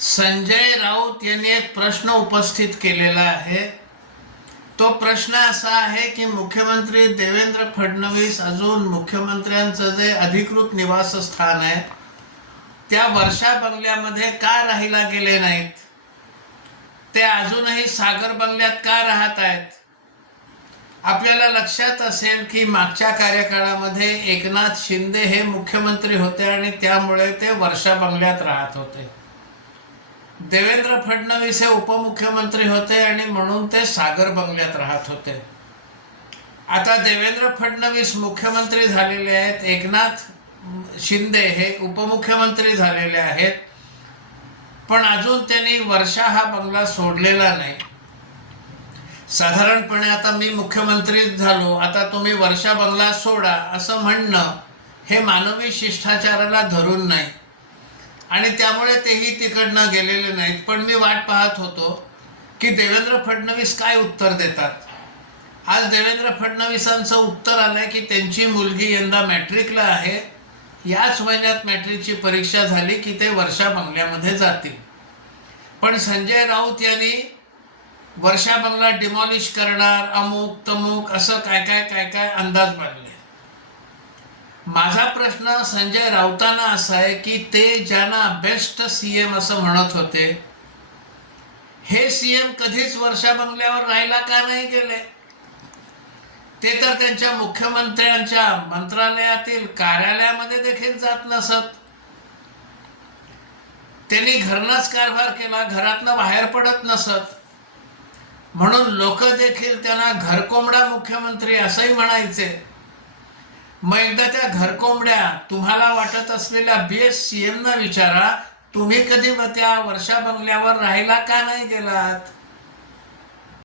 संजय राऊत यांनी एक प्रश्न उपस्थित केलेला आहे. तो प्रश्न असा आहे की मुख्यमंत्री देवेंद्र फडणवीस अजून मुख्यमंत्र्यांचं जे अधिकृत निवासस्थान आहे त्या वर्षा बंगल्यामध्ये का राहायला गेले नाहीत, ते अजूनही सागर बंगल्यात का राहत आहेत. आपल्याला लक्षात असेल की मागच्या कार्यकाळामध्ये एकनाथ शिंदे हे मुख्यमंत्री होते आणि त्यामुळे ते वर्षा बंगल्यात राहत होते. देवेंद्र फडणवीस हे उपमुख्यमंत्री होते आणि म्हणून ते सागर बंगल्यात राहत होते. आता देवेंद्र फडणवीस मुख्यमंत्री झालेले आहेत, एकनाथ शिंदे हे उपमुख्यमंत्री झालेले आहेत, पण अजून त्यांनी वर्षा हा बंगला सोडलेला नाही. साधारणपणे आता मी मुख्यमंत्री झालो, आता तुम्ही वर्षा बंगला सोडा असं म्हणणं हे मानवी शिष्टाचाराला धरून नाही आणि त्यामुळे तेही तिकडनं गेलेले नाहीत. पण मी वाट पाहत होतो की देवेंद्र फडणवीस काय उत्तर देतात. आज देवेंद्र फडणवीसांचं उत्तर आलंय की त्यांची मुलगी यंदा मॅट्रिकला आहे, याच महिन्यात मॅट्रिकची परीक्षा झाली की ते वर्षा बंगल्यामध्ये जातील. पण संजय राऊत यांनी वर्षा बंगला डिमॉलिश करणार, अमुक तमुक असं काय काय अंदाज बांधले. माझा प्रश्न संजय राऊतांना असा आहे की ते ज्यांना बेस्ट सीएम असं म्हणत होते, हे सीएम कधीच वर्षा बंगल्यावर राहायला का नाही गेले. ते तर त्यांच्या मुख्यमंत्र्यांच्या मंत्रालयातील कार्यालयामध्ये देखील जात नसत. त्यांनी घरनाच कारभार केला, घरातनं बाहेर पडत नसत. म्हणून लोक देखील त्यांना घरकोंबडा मुख्यमंत्री असंही म्हणायचे. मग एकदा त्या घरकोंबड्या तुम्हाला वाटत असलेल्या बेस्ट सीएम ना विचारा, तुम्ही कधी त्या वर्षा बंगल्यावर राहायला का नाही गेलात.